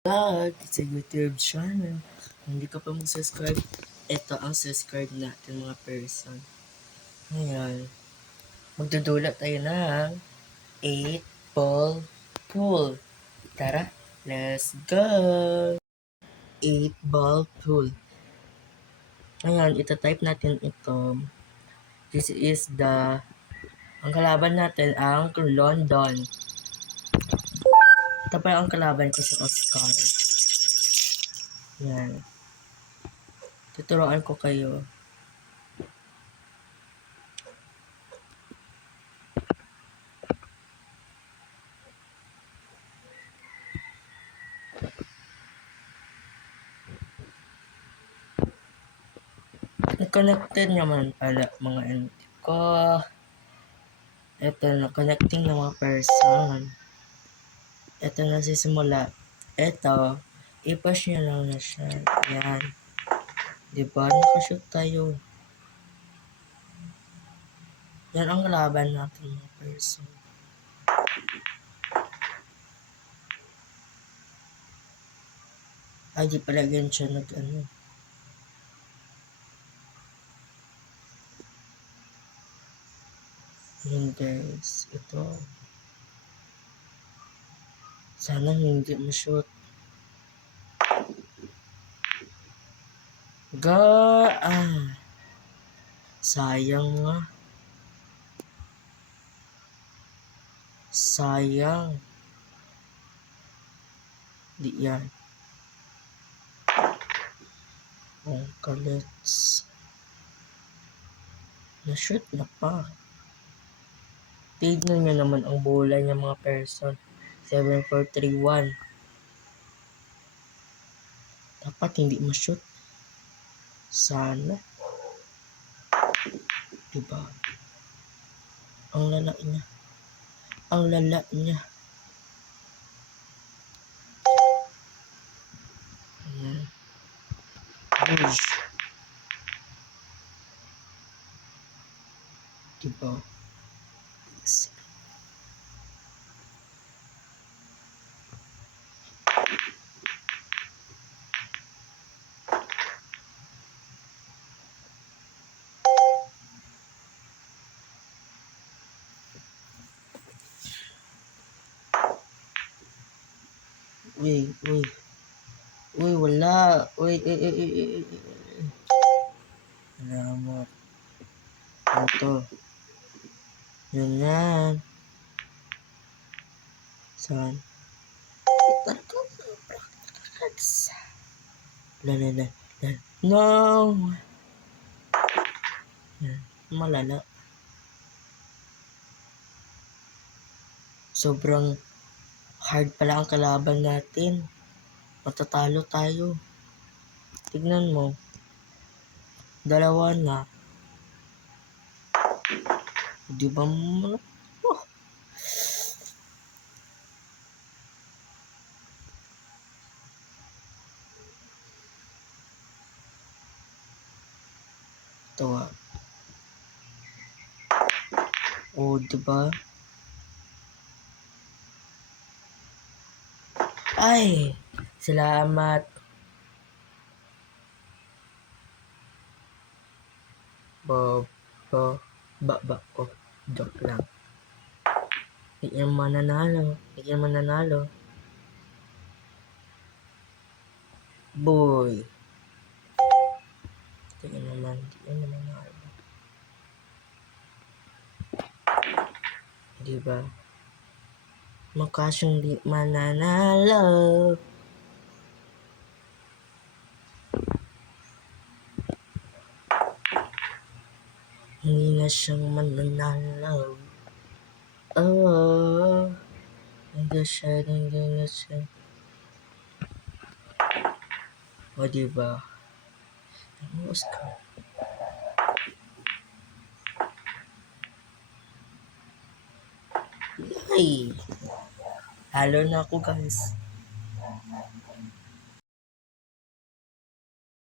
Vlog sa YouTube channel. Hindi ka pa mag-subscribe, ito ang subscribe natin mga person. Ngayon, magdudulot tayo ng 8 ball pool. Tara, let's go! 8 ball pool. Ngayon, itatype natin ito. This is ang kalaban natin ang London. Ito pa ang kalaban ko sa Oscar. Yan. Tuturuan ko kayo. Connected naman pala mga entity ko. Ito na, connecting ng mga person. Ito na sisimula. Ito, i-push nyo lang na siya. Yan. Diba? Nakashoot tayo. Yan ang laban natin mga person. Ay, di pala ganyan siya nag-ano. Yun guys, ito. Sana hindi ma-shoot. Sayang nga. Sayang. Di yan. Oh, kalits. Na-shoot na pa. Tignan nyo naman ang bola niya mga person. 7431. Dapat hindi ma-shoot. Sana. Diba? Ang lala niya. Ang lala niya. Ayan. Bush. Diba? Uy, uy. Uy, wala. Uy, Salamat. Ito. Yun yan. Saan? La. No! Yan. Malala. Sobrang hard pala ang kalaban natin. Matatalo tayo. Tignan mo. 2 na. Di ba mo? Oh. Ito oh, di ba? Ay! Salamat. Ba. Oh, joke lang. Hindi naman mananalo. Boy. Hindi naman mananalo. Diba? Makasyong di mananalo. Hindi na siyang mananalo. Oh, hindi na siya. O, diba? Ano, Oscar? Ay! Halo na ako, guys.